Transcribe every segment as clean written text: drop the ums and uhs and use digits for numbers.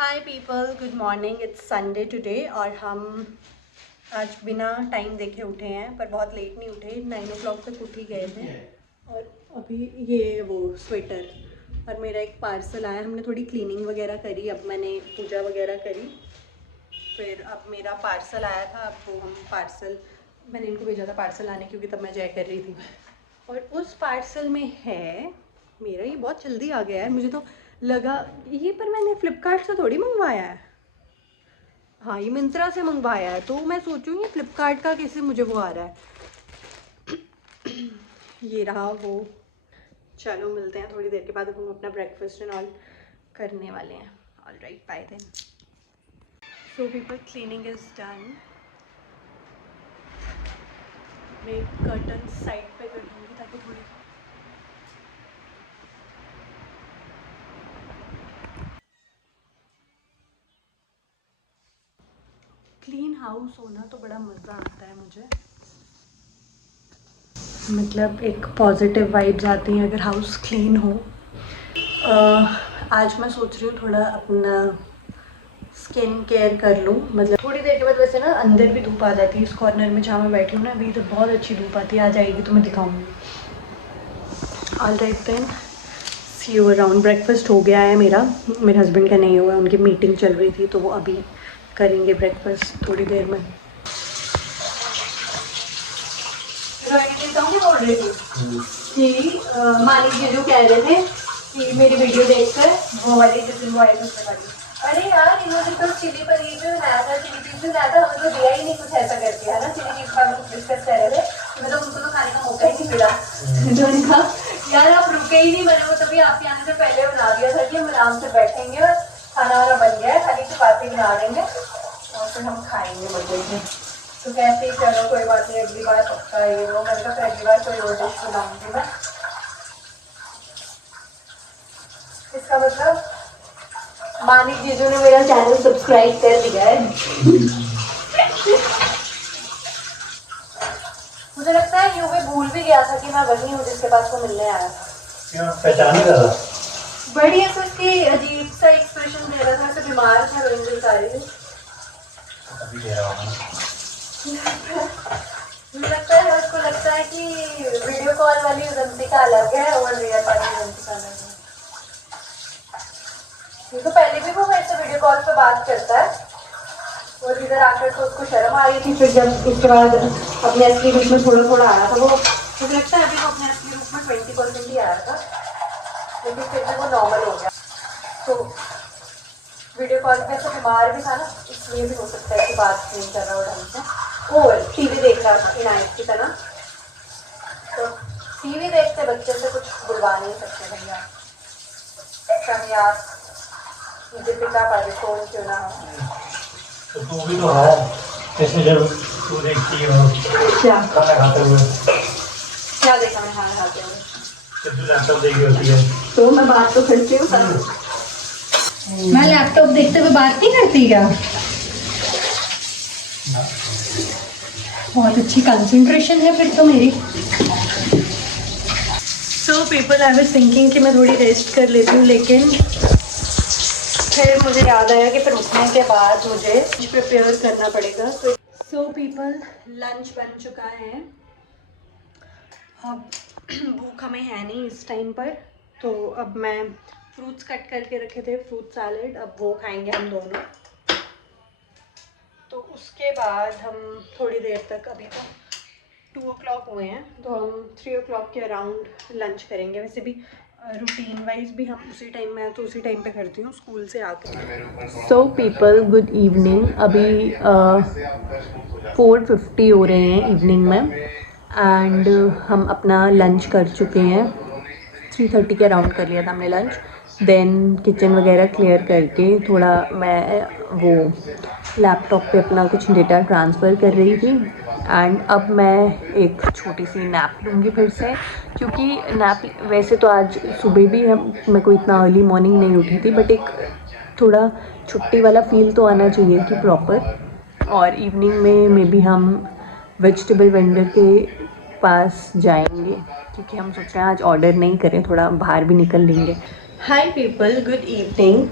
Hi people, good morning. It's Sunday today और हम आज बिना टाइम देखे उठे हैं, पर बहुत लेट नहीं उठे। 9 o'clock तक उठ ही गए थे। और अभी ये वो स्वेटर और मेरा एक पार्सल आया। हमने थोड़ी क्लीनिंग वगैरह करी, अब मैंने पूजा वगैरह करी, फिर अब मेरा पार्सल आया था। अब वो हम पार्सल मैंने इनको भेजा था पार्सल आने, क्योंकि तब मैं जय कर रही थी। और उस पार्सल में है मेरा, ये बहुत जल्दी आ गया है। मुझे तो लगा ये, पर मैंने फ्लिपकार्ट से थोड़ी मंगवाया है। हाँ, ये मिंत्रा से मंगवाया है, तो मैं सोचूँ ये फ्लिपकार्ट का कैसे मुझे वो आ रहा है। ये रहा वो। चलो मिलते हैं थोड़ी देर के बाद। अब हम अपना ब्रेकफास्ट एंड ऑल करने वाले हैं। All right, bye then. So people, cleaning is done. मैं कर्टन साइड पे कर दूँगी ताकि थोड़ी क्लीन हाउस होना तो बड़ा मज़ा आता है मुझे। मतलब एक पॉजिटिव वाइब्स आती हैं अगर हाउस क्लीन हो। आज मैं सोच रही हूँ थोड़ा अपना स्किन केयर कर लूँ। मतलब थोड़ी देर के बाद वैसे ना अंदर भी धूप आ जाती है। इस कॉर्नर में जहाँ मैं बैठी हूँ ना, अभी तो बहुत अच्छी धूप आती है। आ जाएगी तो मैं दिखाऊँगी। All right then, see you around. Breakfast हो गया है मेरा, मेरे हस्बैंड का नहीं हुआ। उनकी मीटिंग चल रही थी, तो वो अभी करेंगे ब्रेकफास्ट थोड़ी देर में। बोल रही थी कि मालिक जी जो कह रहे थे कि मेरी वीडियो देखकर वो वाली टिफिन बॉय उसने करी। अरे यार, इन्होंने तो चिली पनीर जो लाया था, चिली चीज जो लाया था, हमें तो दिया ही नहीं कुछ ऐसा करके, है ना। चिली चीज का कुछ डिस्कस कर रहे थे, मतलब उनको तो खाने का मौका ही नहीं मिला। तो उन्होंने कहा यार आप रुके ही नहीं, मैंने वो तभी आपके आने से पहले बना दिया था कि हम आराम से बैठेंगे और खाना वाना बन गया है, खाली चपाती बना देंगे और फिर हम खाएंगे मजे से। तो कहते ही चलो कोई बात नहीं, अगली बार पक्का ये वो। मैंने कहा अगली बार कोई और डिश बनाऊंगी मैं। इसका मतलब मानिक जीजू ने मेरा चैनल सब्सक्राइब कर लिया है। मुझे लगता है यूं भी भूल भी गया था कि मैं वही हूँ जिसके पास वो मिलने आया था। क्यों पहचान नहीं रहा? बड़ी ऐसे उसकी अजीब सा एक्सप्रेशन दे रहा था, ऐसे बीमार था, रोइंग बता रही थी। अभी दे रहा हूँ। मुझे लगता है उसको लगता है कि वीडियो कॉल वाली उदंती का अलग है और रियल वाली उदंती का अलग है। ये तो पहले भी वो मेरे से वीडियो कॉल पे बात करता है, और इधर आकर तो उसको शर्म आ रही थी। फिर जब उसके बाद अपने असली रूप में थोड़ा थोड़ा आया था वो, मुझे लगता है अभी वो अपने असली रूप में 20% ही आया था, लेकिन फिर भी वो नॉर्मल हो गया। तो वीडियो कॉल पे ऐसा बीमार भी था ना, इसलिए भी हो सकता है कि बात नहीं कर रहा हो ढंग से, और टीवी देख रहा था इनायत की तरह। तो टीवी देखते बच्चे से कुछ बुलवा नहीं सकते भैया। कहीं आप दीपिका पादुकोण क्यों ना हो। तो तू भी तो है, जैसे जब तू देखती हो क्या खाना खाते हुए, क्या देखा मैं खाना खाते हुए? जब तू लैपटॉप देखी होती है तो मैं बात तो करती हूँ सर। मैं लैपटॉप देखते हुए बात नहीं करती क्या? बहुत अच्छी कंसंट्रेशन है फिर तो मेरी। सो पीपल, आई वाज थिंकिंग कि मैं थोड़ी रेस्ट कर लेती हूँ, लेकिन फिर मुझे याद आया कि फिर उठने के बाद मुझे कुछ प्रिपेयर करना पड़ेगा। सो पीपल, लंच बन चुका है। अब भूख हमें है नहीं इस टाइम पर, तो अब मैं फ्रूट्स कट करके रखे थे, फ्रूट सैलेड, अब वो खाएंगे हम दोनों। तो उसके बाद हम थोड़ी देर तक, अभी तो 2 o'clock हुए हैं, तो हम 3 o'clock के अराउंड लंच करेंगे। वैसे भी रूटीन वाइज भी हम उसी टाइम, मैं तो उसी टाइम पे करती हूँ स्कूल से आकर। So people, good evening. अभी 4:50 हो रहे हैं इवनिंग में, एंड हम अपना लंच कर चुके हैं। 3:30 के अराउंड कर लिया था हमने लंच। देन किचन वगैरह क्लियर करके थोड़ा मैं वो लैपटॉप पे अपना कुछ डेटा ट्रांसफ़र कर रही थी, एंड अब मैं एक छोटी सी नैप लूँगी फिर से, क्योंकि नैप वैसे तो आज सुबह भी मैं कोई इतना अर्ली मॉर्निंग नहीं उठी थी, बट एक थोड़ा छुट्टी वाला फील तो आना चाहिए कि प्रॉपर। और इवनिंग में मे बी हम वेजिटेबल वेंडर के पास जाएंगे, क्योंकि हम सोच रहे हैं आज ऑर्डर नहीं करें, थोड़ा बाहर भी निकल लेंगे। Hi people, good evening.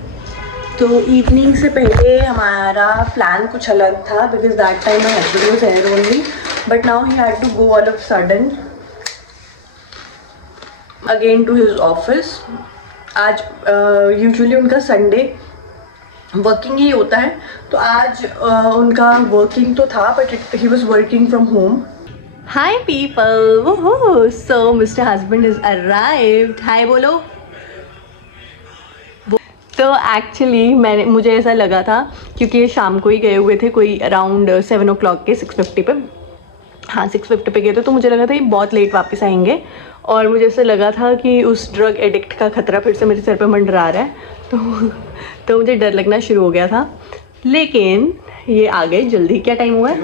तो इवनिंग से पहले हमारा प्लान कुछ अलग था because that time my husband was here only, but now he had to go all of sudden again to his office. आज यूजुअली उनका संडे वर्किंग ही होता है, तो आज उनका वर्किंग तो था but he was working from home. Hi people! Woohoo! So Mr. Husband has arrived. Hi बोलो. तो एक्चुअली मुझे ऐसा लगा था क्योंकि ये शाम को ही गए हुए थे, कोई अराउंड 7 o'clock के 6:50 पे. हाँ 6:50 पे गए थे, तो मुझे लगा था ये बहुत लेट वापस आएंगे और मुझे ऐसा लगा था कि उस ड्रग एडिक्ट का खतरा फिर से मेरे सर पे मंडरा रहा है. तो मुझे डर लगना शुरू हो गया था, लेकिन ये आ गए जल्दी. क्या टाइम हुआ है?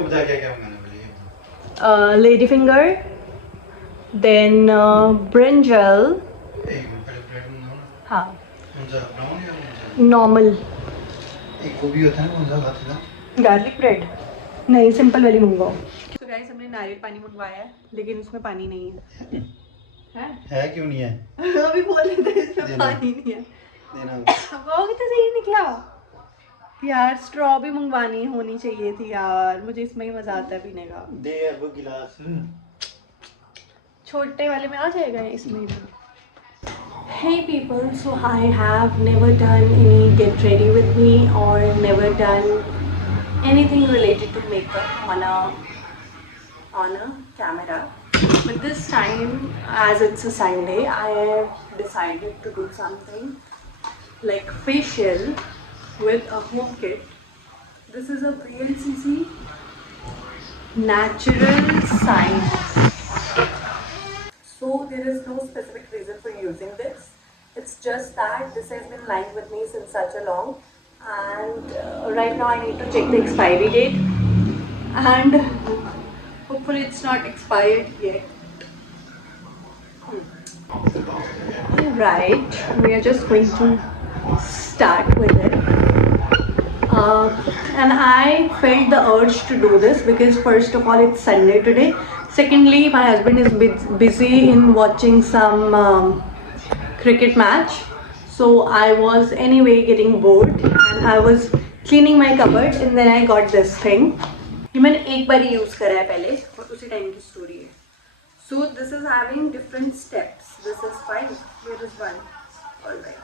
लेडी फिंगर, देन ब्रिंजल, हाँ नॉर्मल. वो भी होता है ना, कौन सा खाते हैं? गार्लिक ब्रेड नहीं, सिंपल वाली मंगवाओ. तो गाइस हमने नारियल पानी मंगवाया है, लेकिन उसमें पानी नहीं है. है क्यों नहीं है? अभी बोल रहे थे इसमें पानी नहीं है. देना वो कितना सही निकला यार. स्ट्रॉ भी मंगवानी होनी चाहिए थी यार, मुझे इसमें ही मजा आता है पीने का. दे यार वो गिलास. छोटे वाले में आ जाएगा इसमें भी. Hey people, so I have never done any get ready with me or never done anything related to makeup on a camera. But this time, as it's a Sunday, I have decided to do something like facial with a home kit. This is a VLCC Natural Science. So there is no specific reason for using this. It's just that this has been lying with me since such a long, and right now I need to check the expiry date, and hopefully it's not expired yet. Right, we are just going to start with it. And I felt the urge to do this because first of all it's Sunday today. Secondly, my husband is busy in watching some cricket match, so I was anyway getting bored and I was cleaning my cupboard and then I got this thing. ये मैंने एक बार use करा है पहले और उसी time की story है. So this is having different steps. This is fine. Here is one. All right.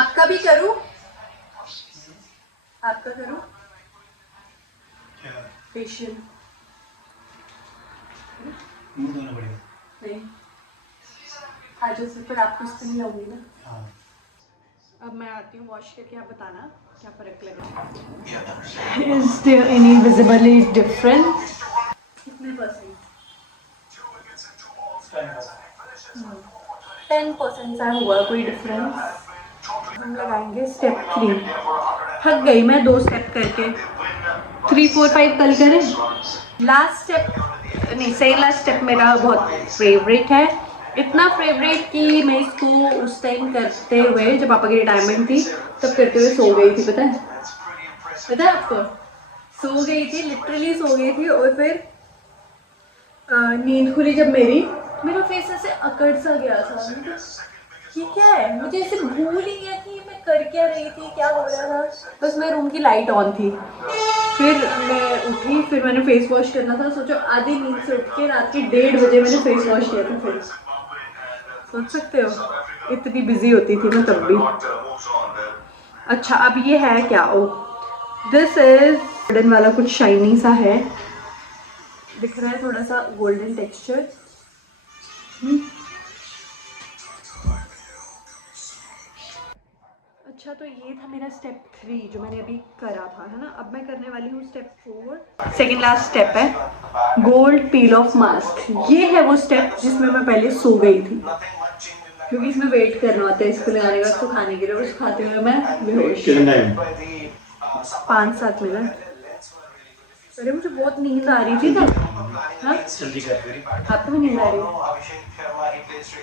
आपका भी करूँ? आपका करूँ? फेशियल मुंह धोना पड़ेगा. नहीं, आज उस पर आपको इससे नहीं लाऊंगी ना. हाँ. अब मैं आती हूँ वॉश करके, आप बताना क्या फर्क लगा. Is there any visibly difference? कितने %? 10% सा हुआ कोई डिफरेंस. हम लगाएंगे स्टेप 3. थक गई मैं 2 स्टेप करके. 3, 4, 5 कल करें. लास्ट स्टेप नहीं, सही लास्ट स्टेप मेरा बहुत फेवरेट है. इतना फेवरेट कि मैं इसको उस टाइम करते हुए जब पापा की रिटायरमेंट थी तब करते हुए सो गई थी. पता है आपको? सो गई थी, लिटरली सो गई थी. और फिर नींद खुली जब मेरा फेस ऐसे अकड़ सा गया था. ये क्या है? मुझे ऐसे भूल ही गया कि मैं कर क्या रही थी, क्या हो रहा था. बस मेरे रूम की लाइट ऑन थी. फिर मैं उठी, फिर मैंने फेस वॉश करना था. सोचो आधी नींद से उठ के रात के 1:30 बजे मैंने फेस वॉश किया था. फिर सोच सकते हो इतनी बिजी होती थी ना तब भी. अच्छा अब ये है क्या? ओ दिस इज गोल्डन वाला, कुछ शाइनी सा है, दिख रहा है थोड़ा सा गोल्डन टेक्सचर. अच्छा तो ये था मेरा स्टेप 3 जो मैंने अभी करा था, है ना. अब मैं करने वाली हूँ स्टेप 4. सेकेंड लास्ट स्टेप है गोल्ड पील ऑफ मास्क. ये है वो स्टेप जिसमें मैं पहले सो गई थी क्योंकि इसमें वेट करना होता है इसको लगाने का, उसको खाने के लिए. उस खाते हुए मैं बेहोश. 5-7 मिनट. अरे मुझे बहुत नींद आ रही थी तब. हाँ आपको भी नींद आ रही है?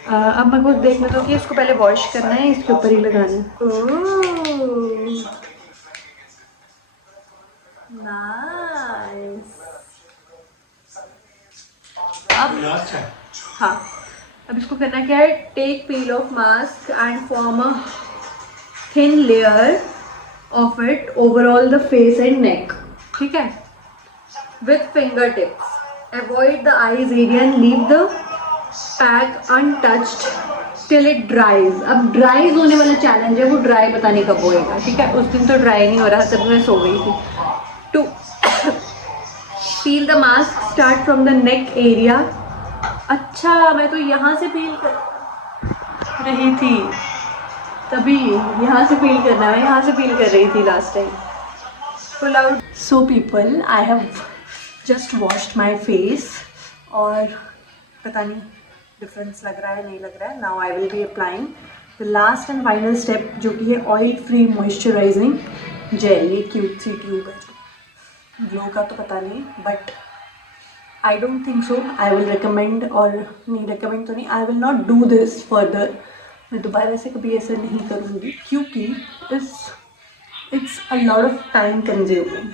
अब मेरे को देखने दो कि इसको पहले वॉश करना है, इसके ऊपर ही लगाना है. नाइस. अब हाँ, अब इसको करना क्या है? Take peel off mask and form a thin layer of it overall the face and neck, ठीक है, with finger tips. Avoid the eyes area and leave the pack untouched till it dries. अब dries होने वाला challenge है, वो dry पता नहीं कब होएगा, ठीक है. उस दिन तो ड्राई नहीं हो रहा, तब मैं सो गई थी. To peel the mask, start from the neck area. अच्छा, मैं तो यहाँ से पील कर रही थी, तभी यहाँ से पील करना है. मैं यहाँ से पील कर रही थी last time. Pull out. So people, I have just washed my face और पता नहीं डिफरेंस लग रहा है नहीं लग रहा है. Now I will be applying the last and final step, जो कि है ऑयल फ्री मॉइस्चराइजिंग जेल. ये क्यूट सी ट्यूब है. ग्लो का तो पता नहीं, but I don't think so I will recommend, और नहीं रिकमेंड तो नहीं, आई will not do this further. मैं दोबारा से कभी ऐसा नहीं करूँगी, क्योंकि it's a lot of time consuming.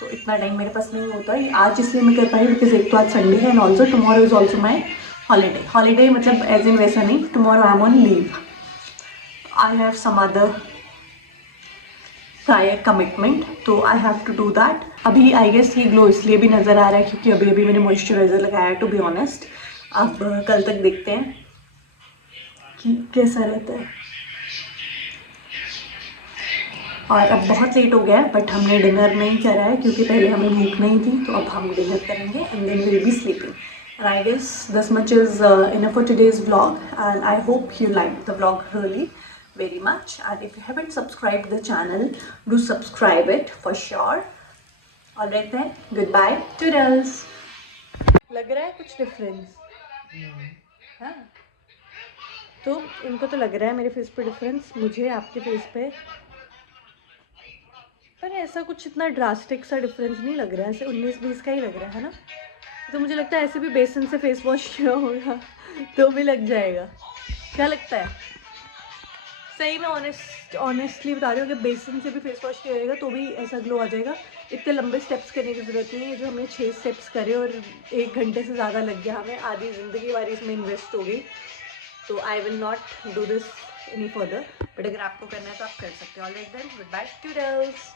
तो इतना टाइम मेरे पास नहीं होता है. आज इसलिए मैं कर पाई बिकॉज एक तो आज संडे है, and also tomorrow is also my holiday. Holiday मतलब एज इन वैसा नहीं, tomorrow I am on leave. I have some other prior commitment, तो I have to do that. अभी आई गेस ये ग्लो इसलिए भी नज़र आ रहा है क्योंकि अभी अभी मैंने मॉइस्चराइज़र लगाया है, टू बी ऑनेस्ट. अब कल तक देखते हैं कि कैसा रहता है. और अब बहुत लेट हो गया है, बट हमने डिनर नहीं करा है क्योंकि पहले हमें भूख नहीं थी. तो अब हम डिनर करेंगे and then will be sleeping. And I guess this much is enough for today's vlog, and I hope you liked the vlog really very much. And if you haven't subscribed the channel, do subscribe it for sure. Alright then, goodbye, toodles. लग रहा है कुछ difference? हाँ, तो इनको तो लग रहा है मेरे फेस पे डिफरेंस, मुझे आपके फेस पे पर ऐसा कुछ इतना ड्रास्टिक सा डिफरेंस नहीं लग रहा है. ऐसे 19-20 का ही लग रहा है ना. तो मुझे लगता है ऐसे भी बेसन से फेस वॉश किया होगा तो भी लग जाएगा. क्या लगता है? सही में ऑनेस्टली बता रही हूँ कि बेसन से भी फेस वॉश किया जाएगा तो भी ऐसा ग्लो आ जाएगा. इतने लंबे स्टेप्स करने की ज़रूरत नहीं है. जो हमने 6 स्टेप्स करे और 1 घंटे से ज़्यादा लग गया हमें, आधी ज़िंदगी हमारी इसमें इन्वेस्ट हो गई. तो I will not do this any further, but अगर आपको करना है तो आप कर सकते हो. Alright then, goodbye toodles.